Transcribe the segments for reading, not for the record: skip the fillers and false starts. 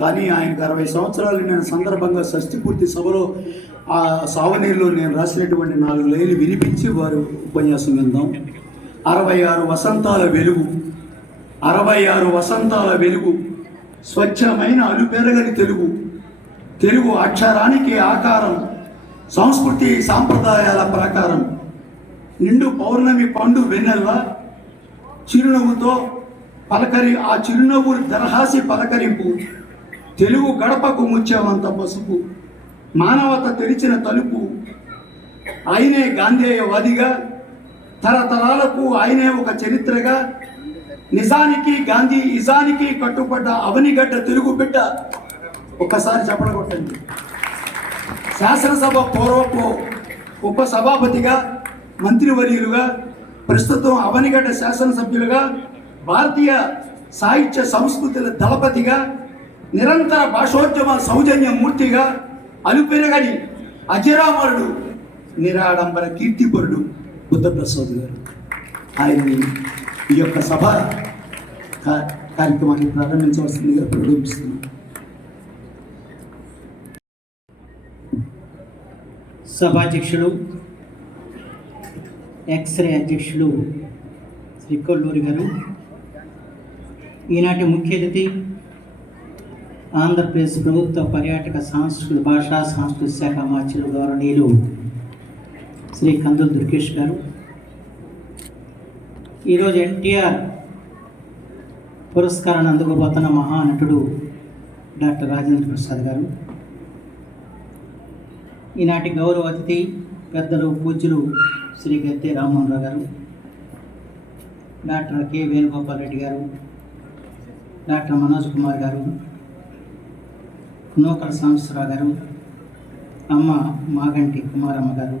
కానీ ఆయనకు 60 సంవత్సరాలు నేను సందర్భంగా షష్ఠిపూర్తి సభలో ఆ సావనీరులో నేను రాసినటువంటి 4 లైన్లు వినిపించి వారు ఉపన్యాసం విందాం. 66 వసంతాల వెలుగు, 66 వసంతాల వెలుగు, స్వచ్ఛమైన అలుపెరగని తెలుగు, తెలుగు అక్షరానికి ఆకారం, సంస్కృతి సాంప్రదాయాల ప్రకారం, నిండు పౌర్ణమి పండు వెన్నెల్ల చిరునవ్వుతో ఆ చిరునవ్వు దరహాసి పలకరింపు, తెలుగు గడపకు ముత్యమంత పసుపు, మానవత తెరిచిన తలుపు, ఆయనే గాంధేయవాదిగా, తరతరాలకు ఆయనే ఒక చరిత్రగా, నిజానికి గాంధీ ఇజానికి కట్టుబడ్డ అవనిగడ్డ తెలుగు బిడ్డ. ఒక్కసారి చెప్పడం కొట్టండి. శాసనసభ పూర్వపు ఉప సభాపతిగా, మంత్రివర్యులుగా, ప్రస్తుతం అవనిగడ్డ శాసనసభ్యులుగా, భారతీయ సాహిత్య సంస్కృతుల దళపతిగా, నిరంతర భాషోద్యమ సౌజన్య మూర్తిగా, అలుపెరగని అజరామరుడు, నిరాడంబర కీర్తిపరుడు బుద్ధప్రసాద్ గారు. ఆయన్ని ఈ యొక్క సభ కార్యక్రమాన్ని ప్రారంభించవలసిందిగా ప్రారంభిస్తున్నాం. సభాధ్యక్షులు, ఎక్స్రే అధ్యక్షులు శ్రీ కొల్లూరి గారు, ఈనాటి ముఖ్య అతిథి ఆంధ్రప్రదేశ్ ప్రభుత్వ పర్యాటక సాంస్కృతిక భాషా సాంస్కృతిక శాఖ మార్చులు గౌరవనీయులు శ్రీ కందుల దుర్గేష్ గారు, ఈరోజు ఎన్టీఆర్ పురస్కారాన్ని అందుకోబోతున్న మహానటుడు డాక్టర్ రాజేంద్ర ప్రసాద్ గారు, ఈనాటి గౌరవ అతిథి పెద్దలు పూజ్యులు శ్రీ గద్దె రామ్మోహన్ రావు గారు, డాక్టర్ కె వేణుగోపాల్ రెడ్డి గారు, డాక్టర్ మనోజ్ కుమార్ గారు, నూకల సాంబశివరావు గారు, అమ్మ మాగంటి కుమారమ్మ గారు,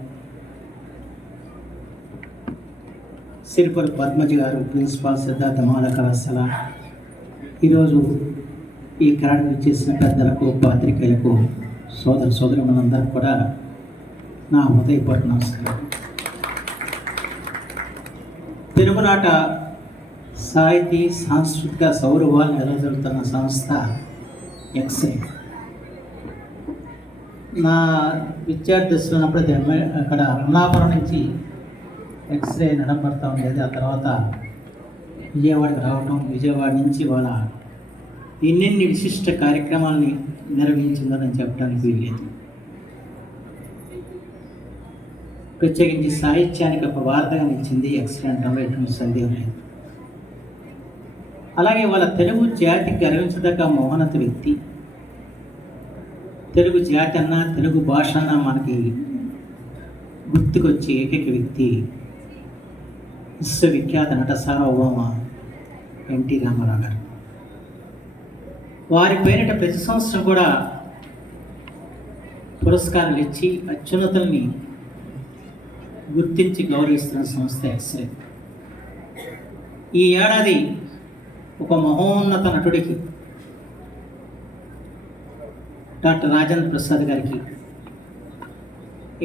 సిరిపురి పద్మజ గారు, ప్రిన్సిపాల్ సిద్ధార్థ మాల కళాశాల, ఈరోజు ఈ కార్యక్రమం చేసిన పెద్దలకు, పాత్రికేయులకు, సోదరులందరూ కూడా నా హృదయపూర్వక నమస్కారం. తెలుగునాట సాహితీ సాంస్కృతిక సౌరవాలు నెలకొల్పుతున్న సంస్థ ఎక్స్రే. నా విద్యార్థి దశలో ఉన్నప్పుడు అక్కడ అమలాపురం నుంచి ఎక్స్రే నడపడతా ఉండేది. ఆ తర్వాత విజయవాడకి రావటం, విజయవాడ నుంచి వాళ్ళ ఎన్నెన్ని విశిష్ట కార్యక్రమాలని నిర్వహించిందని చెప్పడానికి వీల్లేదు. ప్రత్యేకించి సాహిత్యానికి ఒక వార్తగా నిలిచింది ఎక్స్రే అనడంలో ఎటువంటి సందేహం లేదు. అలాగే వాళ్ళ తెలుగు జాతికి గర్వించదగ్గ మహోన్నత వ్యక్తి, తెలుగు జాతి అన్నా తెలుగు భాష అన్నా మనకి గుర్తుకొచ్చే ఏకైక వ్యక్తి విశ్వవిఖ్యాత నట సార్వభౌమ ఎన్టీ రామారావు గారు. వారి పేరిట ప్రతి సంవత్సరం కూడా పురస్కారాలు ఇచ్చి అత్యున్నతుల్ని గుర్తించి గౌరవిస్తున్న సంస్థ ఎక్స్రే. ఈ ఏడాది ఒక మహోన్నత నటుడికి డాక్టర్ రాజేంద్ర ప్రసాద్ గారికి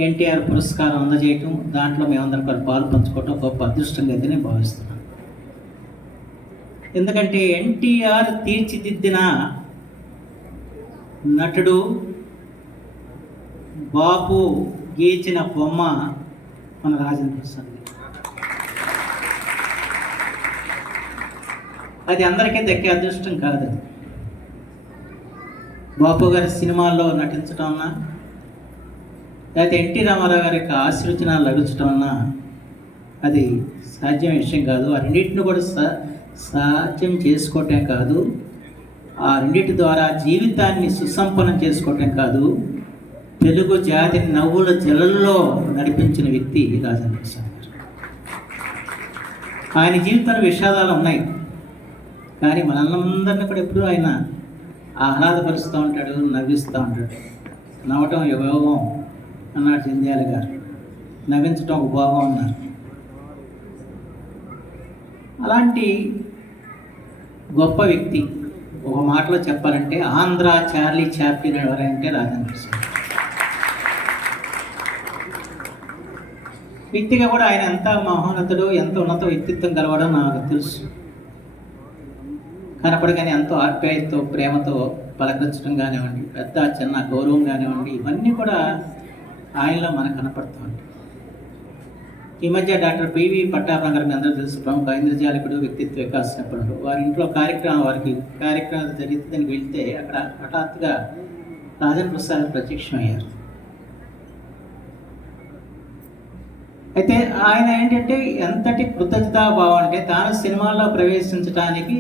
ఎన్టీఆర్ పురస్కారం అందజేయటం, దాంట్లో మేమందరం కూడా పాలు పంచుకోవటం గొప్ప అదృష్టంగా అయితే నేను భావిస్తున్నాను. ఎందుకంటే ఎన్టీఆర్ తీర్చిదిద్దిన నటుడు, బాపు గీచిన బొమ్మ మన రాజేంద్ర ప్రసాద్. అది అందరికీ దక్కే అదృష్టం కాదు. బాపు గారి సినిమాల్లో నటించడం అన్నా, లేకపోతే ఎన్టీ రామారావు గారి యొక్క ఆశీర్వచనాలు లభించడం అన్నా అది సాధ్యమైన విషయం కాదు. ఆ రెండింటిని కూడా సాధ్యం చేసుకోవటం కాదు, ఆ రెండింటి ద్వారా జీవితాన్ని సుసంపన్నం చేసుకోవటం కాదు, తెలుగు జాతిని నవ్వుల జలల్లో నడిపించిన వ్యక్తి రాజేంద్ర ప్రసాద్ గారు. ఆయన జీవితంలో విషాదాలు ఉన్నాయి, కానీ మనందరినీ కూడా ఎప్పుడూ ఆయన ఆహ్లాదపరుస్తూ ఉంటాడు, నవ్విస్తూ ఉంటాడు. నవ్వటం యోగం అన్నాడు జంధ్యాల గారు, నవ్వించటం ఒక భోగం అన్నారు. అలాంటి గొప్ప వ్యక్తి, ఒక మాటలో చెప్పాలంటే ఆంధ్ర చార్లీ చాప్లిన్ ఎవరంటే రాజేంద్ర ప్రసాద్. వ్యక్తిగా కూడా ఆయన ఎంత మహోన్నతుడు, ఎంత ఉన్నత వ్యక్తిత్వం కలవడం నాకు తెలుసు. కనపడగానే ఎంతో ఆప్యాయతతో ప్రేమతో పలకరించడం కానివ్వండి, పెద్ద చిన్న గౌరవం కానివ్వండి, ఇవన్నీ కూడా ఆయనలో మనకు కనపడుతూ ఉంటాయి. ఈ మధ్య డాక్టర్ పివి పట్టాభి గారు మీ అందరూ తెలుసు, ప్రముఖ ఇంద్రజాలికుడు, వ్యక్తిత్వ వికాస నిపుణుడు. వారి ఇంట్లో వారికి కార్యక్రమం జరుగుతుందని వెళ్తే అక్కడ హఠాత్తుగా రాజేంద్ర ప్రసాద్ ప్రత్యక్షమయ్యారు. అయితే ఆయన ఏంటంటే ఎంతటి కృతజ్ఞతాభావం అంటే తాను సినిమాల్లో ప్రవేశించడానికి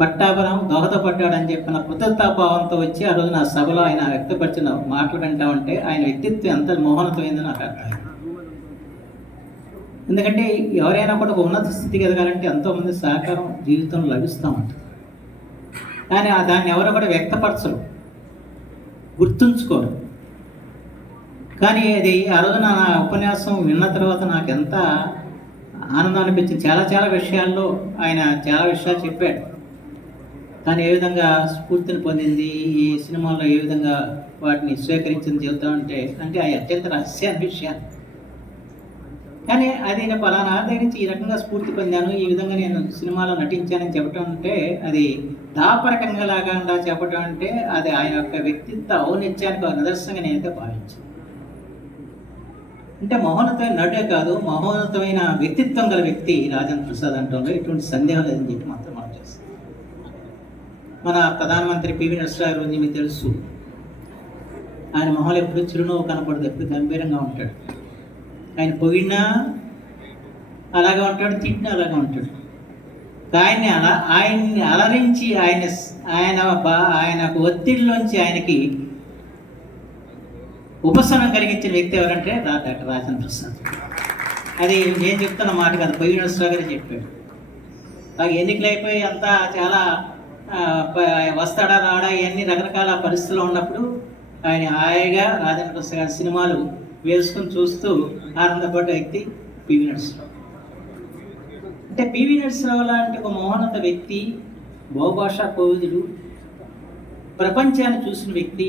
పట్టాభిరామ్ దోహదపడ్డాడని చెప్పిన కృతజ్ఞతాభావంతో వచ్చి ఆ రోజు నా సభలో ఆయన వ్యక్తపరిచిన మాటలు వింటా ఉంటే ఆయన వ్యక్తిత్వం ఎంత మోహనతమైందో నాకు అర్థమైంది. ఎందుకంటే ఎవరైనా కూడా ఒక ఉన్నత స్థితికి ఎదగాలంటే ఎంతోమంది సహకారం జీవితంలో లభిస్తూ ఉంటుంది. కానీ దాన్ని ఎవరు కూడా వ్యక్తపరచరు, గుర్తుంచుకోరు. కానీ అది ఆ రోజున నా ఉపన్యాసం విన్న తర్వాత నాకు ఎంత ఆనందం అనిపించింది. చాలా విషయాల్లో ఆయన చాలా విషయాలు చెప్పాడు. కానీ ఏ విధంగా స్ఫూర్తిని పొందింది, ఈ సినిమాల్లో ఏ విధంగా వాటిని స్వీకరించింది చెబుతా అంటే అవి అత్యంత రహస్యాన్ని విషయాలు. కానీ అది నేను పలానా దగ్గర నుంచి ఈ రకంగా స్ఫూర్తి పొందాను, ఈ విధంగా నేను సినిమాలో నటించానని చెప్పడం అంటే అది దాపరకంగా లాగా చెప్పడం అంటే అది ఆయన యొక్క వ్యక్తిత్వ ఔన్నత్యానికి ఒక నిదర్శనంగా నేనైతే భావించాను. అంటే మహోన్నతమైన నటుడే కాదు, మహోన్నతమైన వ్యక్తిత్వం గల వ్యక్తి రాజేంద్ర ప్రసాద్ అంటంలో ఎటువంటి సందేహం లేదని చెప్పి మాత్రం మనం చేస్తాం. మన ప్రధానమంత్రి పివి నరసింహారావు గురించి మీకు తెలుసు. ఆయన మొహంలో ఎప్పుడు చిరునవ్వు కనపడదు, ఎప్పుడు గంభీరంగా ఉంటాడు. ఆయన పొగిడినా అలాగే ఉంటాడు, తిట్టినా అలాగే ఉంటాడు. ఆయన్ని అలరించి ఆయనకు ఒత్తిడిలోంచి ఆయనకి ఉపశమనం కలిగించిన వ్యక్తి ఎవరంటే డాక్టర్ రాజేంద్ర ప్రసాద్. అది నేను చెప్తున్న మాట కాదు, పివి నరసింహారావు గారే చెప్పాడు. ఎన్నికలు అయిపోయి అంతా చాలా వస్తాడా రాడా ఇవన్నీ రకరకాల పరిస్థితుల్లో ఉన్నప్పుడు ఆయన హాయిగా రాజేంద్ర ప్రసాద్ గారి సినిమాలు వేసుకుని చూస్తూ ఆనందపడ్డ వ్యక్తి పివి నరసింహారావు. అంటే పివి నరసింహారావు లాంటి ఒక మహోన్నత వ్యక్తి, బహుభాషా కోవిదుడు, ప్రపంచాన్ని చూసిన వ్యక్తి,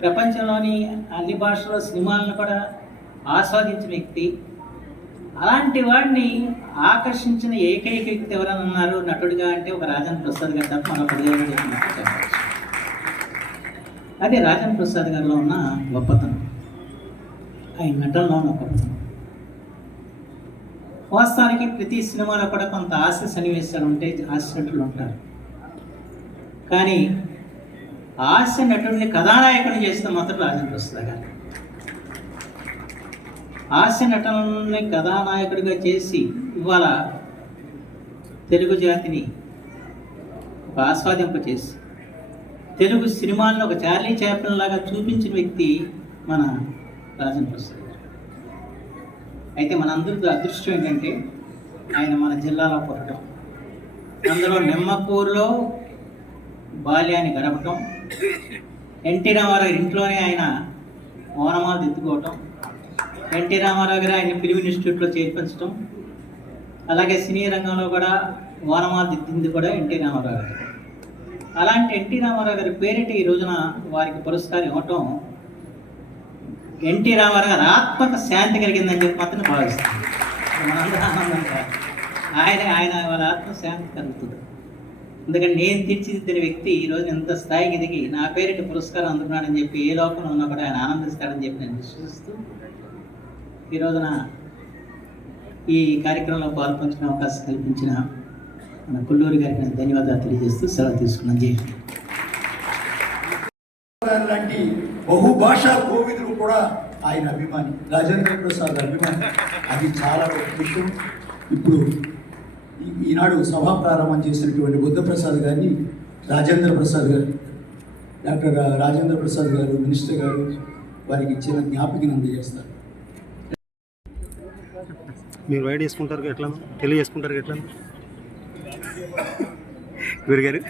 ప్రపంచంలోని అన్ని భాషల సినిమాలను కూడా ఆస్వాదించిన వ్యక్తి, అలాంటి వాడిని ఆకర్షించిన ఏకైక వ్యక్తి ఎవరైనా ఉన్నారు నటుడిగా అంటే ఒక రాజేంద్ర ప్రసాద్ గారు తప్ప మన పదివేలు చెప్పినట్టు చెప్పవచ్చు. అదే రాజేంద్ర ప్రసాద్ గారిలో ఉన్న గొప్పతనం, ఆయన నటనలో ఉన్న గొప్పతనం. వాస్తవానికి ప్రతి సినిమాలో కూడా కొంత హాస్య సన్నివేశాలు ఉంటాయి, హాస్య నటులు ఉంటారు. కానీ హాస్య నటుడిని కథానాయకుని చేసిన మాత్రం రాజేంద్ర ప్రసాద్ గారు. హాస్య నటనని కథానాయకుడిగా చేసి ఇవాళ తెలుగు జాతిని ఒక ఆస్వాదింపచేసి తెలుగు సినిమాలను ఒక చార్లీ చాప్లిన్ లాగా చూపించిన వ్యక్తి మన రాజేంద్ర ప్రసాద్ గారు. అయితే మనందరి అదృష్టం ఏంటంటే ఆయన మన జిల్లాలో పుట్టడం, అందులో నిమ్మకూరులో బాల్యాన్ని గడపటం, ఎన్టీ రామారావు ఇంట్లోనే ఆయన ఓనమాలు దిద్దుకోవటం, ఎన్టీ రామారావు గారు ఆయన ఫిల్మ్ ఇన్స్టిట్యూట్లో చేర్పించడం, అలాగే సినీ రంగంలో కూడా ఓనమాలు దిద్దింది కూడా ఎన్టీ రామారావు గారు. అలాంటి ఎన్టీ రామారావు గారి పేరిట ఈ రోజున వారికి పురస్కారం ఇవ్వటం ఎన్టీ రామారావు గారి ఆత్మక శాంతి కలిగిందని చెప్పి మాత్రం భావిస్తుంది. మనందరూ ఆనందంగా ఆయన వాళ్ళ ఆత్మశాంతి కలుగుతుంది. ఎందుకంటే నేను తీర్చిదిద్దిన వ్యక్తి ఈరోజు ఎంత స్థాయికి ఎదిగి నా పేరిట పురస్కారం అందుకున్నాడని చెప్పి ఏ లోకంలో ఉన్నా కూడా ఆయన ఆనందిస్తాడని చెప్పి నేను విశ్వసిస్తూ ఈ రోజున ఈ కార్యక్రమంలో పాల్పంచిన అవకాశం కల్పించిన మన కొల్లూరి గారికి నేను ధన్యవాదాలు తెలియజేస్తూ సెలవు తీసుకున్నాను. జై లాంటి బహుభాషా కోవిదులు కూడా ఆయన అభిమాని, రాజేంద్ర ప్రసాద్ అభిమాని. అది చాలా గొప్ప విషయం. ఇప్పుడు ఈనాడు సభా ప్రారంభం చేసినటువంటి బుద్ధప్రసాద్ గారిని రాజేంద్ర ప్రసాద్ గారు, డాక్టర్ రాజేంద్ర ప్రసాద్ గారు మినిస్టర్ గారు వారికి ఇచ్చిన జ్ఞాపికను అందజేస్తారు. మీరు వైడ్ చేసుకుంటారు ఎట్లా, తెలియజేసుకుంటారు ఎట్లా గురుగారు?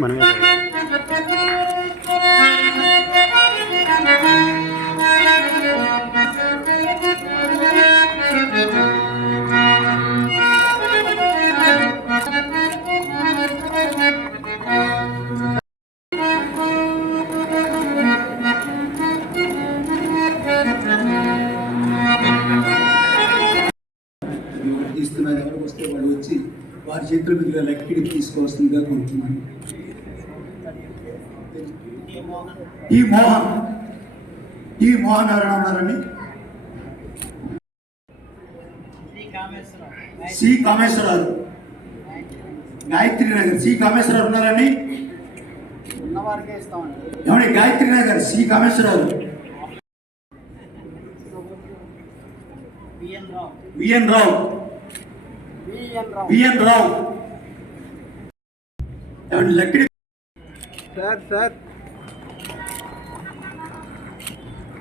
మనమే తీస్తున్నారు. ఎవరికి వస్తే వాళ్ళు వచ్చి వారి చేతుల మీదుగా లక్కిడి తీసుకోవాల్సిందిగా కోరుతున్నాను. ఈ మోహన్ ఎవరైనా ఉన్నారండి? సి కామేశ్వరరావు, గాయత్రి నగర్. సి కామేశ్వరరావు ఉన్నారండి? ఏమండి గాయత్రి నగర్ సి కామేశ్వరరావు. విఎన్ రావు ఏమండి లక్కిడి సార్